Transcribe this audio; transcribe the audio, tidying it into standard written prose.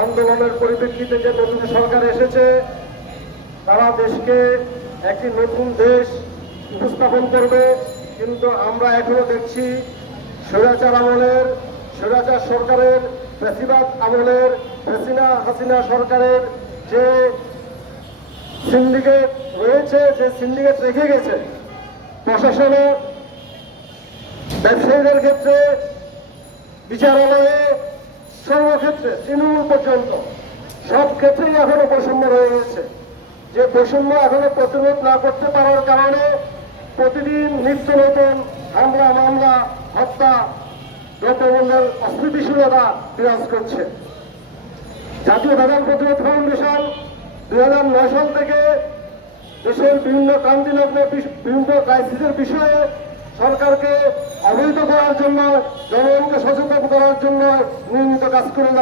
আন্দোলনের পরিপ্রেক্ষিতে যে নতুন সরকার এসেছে, তারা দেশকে একটি নতুন দেশ উপস্থাপন করবে। কিন্তু আমরা এখনো দেখছি স্বৈরাচার আমলের, স্বৈরাচার সরকারের, ফ্যাসিবাদ আমলের, হাসিনা সরকারের যে সিন্ডিকেট রয়েছে, যে সিন্ডিকেট রেখে গেছে প্রশাসনে, ব্যবসায়ীদের ক্ষেত্রে, বিচারালয়ে, সর্বক্ষেত্রে, তৃণমূল পর্যন্ত সব ক্ষেত্রেই এখনো বৈষম্য রয়ে গেছে। যে বৈষম্য এখনো প্রতিরোধ না করতে পারার কারণে প্রতিদিন নিত্য নতুন হামলা, মামলা, হত্যা, দ্রব্যমূল্যের অস্থিতিশীলতা বিরাজ করছে। জাতীয় ভেজাল প্রতিরোধ ফাউন্ডেশন 2009 সাল থেকে দেশের বিভিন্ন ক্রান্তিলগ্ন, বিভিন্ন ক্রাইসিসের বিষয়ে সরকারকে অবহিত করার জন্য, জনগণকে সচেতন করার জন্য নিয়মিত কাজ করে যাচ্ছে।